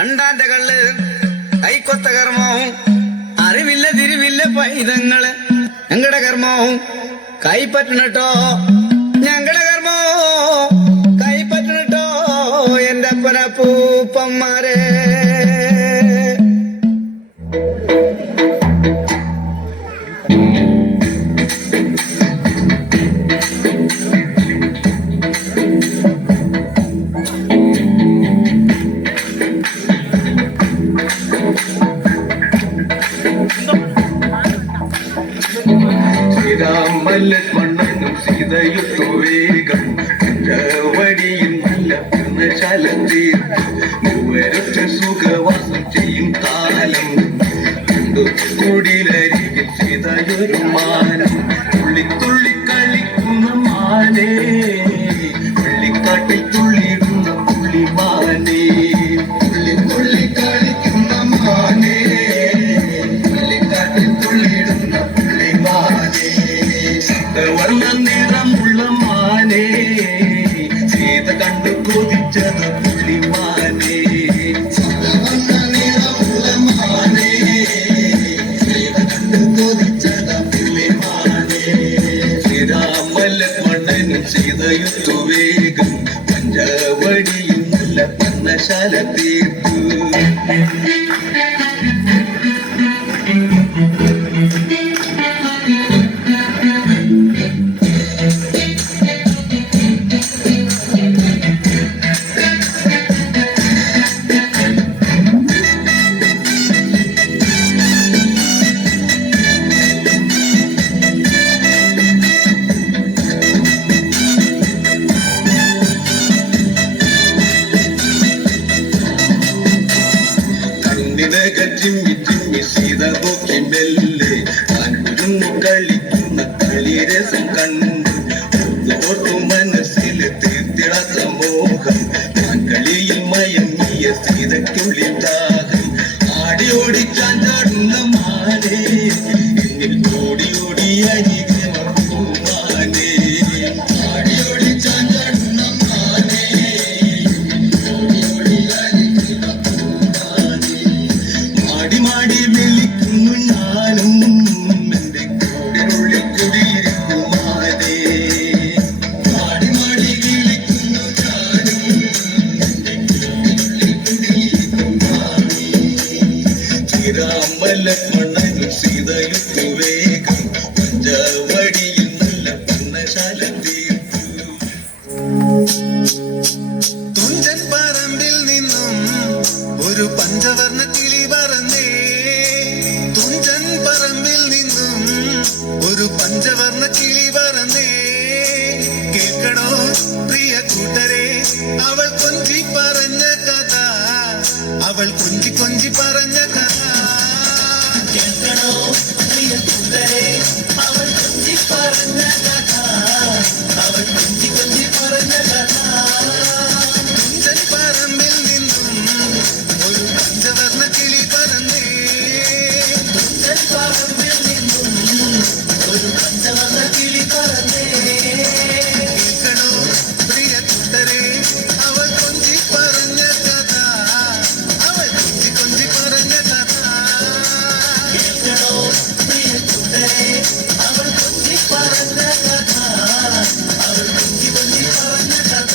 കണ്ടാന്റെ കള്ള് കൈക്കൊത്ത കർമ്മവും അറിവില്ല തിരിവില്ല പൈതങ്ങള് ഞങ്ങളുടെ കർമ്മവും കൈപ്പറ്റണട്ടോ ഞങ്ങളുടെ കർമ്മവും കൈപ്പറ്റണട്ടോ എന്റെ അപ്പനപ്പൂപ്പന്മാരെ. ശ്രീരാമല്ലക്ഷ്മണനും സീതയുത്തു വേഗം വഴിയിൽ നല്ല പർണശാല തീർത്തു മൂവരൊറ്റ സുഖവാസം ചെയ്യും കാലം കണ്ടു കുടിലരികിൽ സീതയൊരു മാനം തുള്ളിത്തുള്ളി കളിക്കുന്ന മാനേ പള്ളിക്കാട്ടിൽ തുള്ളിയിടുന്ന പുള്ളിമാനേ തുള്ളിത്തുള്ളി കളിക്കുന്ന മാനേ പള്ളിക്കാട്ടിൽ തുള്ളിയിടുന്ന പുള്ളിമാനേ വർണ്ണ നിറമുള്ള മാനേ സീത കണ്ടു കൊതിച്ചത് പുള്ളിമാനേ വർണ്ണ നിറമുള്ള മാനേ സീത കണ്ടു കൊതിച്ചത് പുള്ളിമാനേ. ശ്രീരാമലക്ഷ്മണനും സീതയുത്തു വേഗം പഞ്ചവടിയും നല്ല പർണശാല തീർത്തു. ചിമ്മി ചിമ്മി സീത നോക്കി മെല്ലെ താൻ കുരുന്നു കളിക്കുന്ന കളിരസം കണ്ടു ഓർത്തു മനസ്സിൽ തീർത്തിടാത്ത മോഹം താൻ കളിയിൽ മയങ്ങിയ സീതയ്ക്കുള്ളിൽ ദാഹം ആടി ഓടി ചാഞ്ചാടുന്ന മാനേ എന്നിൽ ഓടി ഓടി അരികെ മാനേ ആടി ഓടി ചാഞ്ചാടുന്ന മാനേ ഓടി ഓടി അരികെ മാടി വിളിക്കുന്നു ഞാനും എന്റെ കൂടിനുള്ളിൽ കുടിയിരിക്കുമാനേ മാടി വിളിക്കുന്നു ഞാനും എന്റെ കൂടിനുള്ളിൽ കുടിയിരിക്കുമാനേ. ശ്രീരാമലക്ഷ്മണനും സീതയുത്തു വേഗം പഞ്ചവടിയിൽ നല്ല പർണശാല തീർത്തു. തുഞ്ചൻ പറമ്പിൽ നിന്നും ഒരു പഞ്ചവർണ്ണ കിളി പറന്നേ തുഞ്ചൻ പറമ്പിൽ നിന്നും ഒരു പഞ്ചവർണ്ണ കിളി പറന്നേ കേൾക്കണോ പ്രിയ കൂട്ടരെ അവൾ കൊഞ്ചി പറഞ്ഞ കഥ അവൾ കൊഞ്ചി കൊഞ്ചി പറഞ്ഞ കഥ കേൾക്കണോ പ്രിയ കൂട്ടരെ അവൾ കൊഞ്ചി പറഞ്ഞ കഥ അവൾ കൊഞ്ചി കൊഞ്ചി പറഞ്ഞ കഥ. തുഞ്ചൻ പറമ്പിൽ നിന്നും ഒരു പഞ്ചവർണ്ണ കിളി പറന്നേ തുഞ്ചൻ പറമ്പിൽ നിന്നും ഒരു പഞ്ചവർണ്ണ കിളി പറന്നേ കേൾക്കണോ പ്രിയ കൂട്ടരെ അവൾ കൊഞ്ചി പറഞ്ഞ കഥ അവൾ കൊഞ്ചി കൊഞ്ചി പറഞ്ഞ കഥ കേൾക്കണോ പ്രിയ കൂട്ടരെ അവൾ കൊഞ്ചി പറഞ്ഞ കഥ അവൾ കൊഞ്ചി കൊഞ്ചി പറഞ്ഞ കഥ.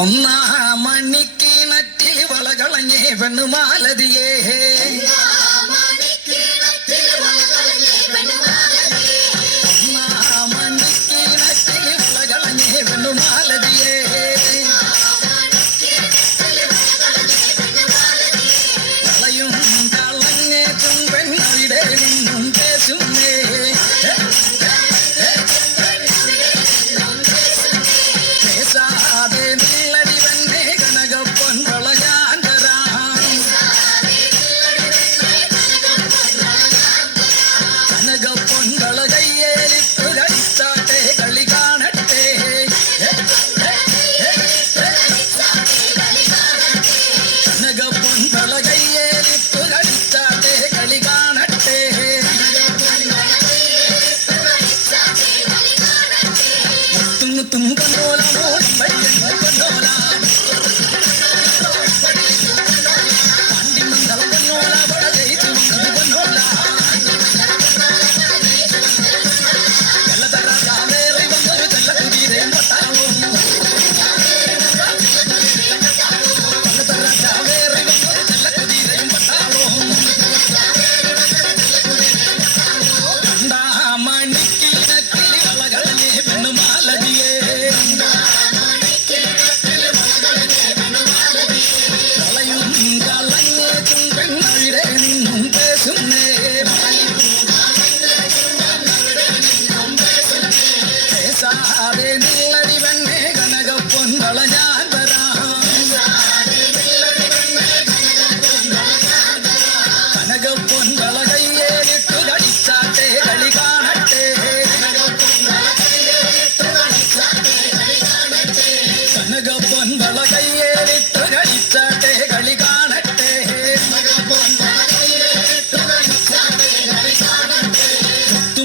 ഒന്നാം മണിക്കിണറ്റിൽ വളകളഞ്ഞേ പെണ്ണുമാലതിയേ ഒന്നാം മണിക്കിണറ്റിൽ വളകളഞ്ഞേ പെണ്ണുമാലതിയേ കളയും കളഞ്ഞേ പെണ്ണവിടെ നിന്നും പേശുന്നേ പേശാതെ നില്ലടി വന്നേ കനകപ്പൊൻ വളയാൻ തരാം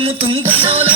മുത്തും കൊണ്ടോല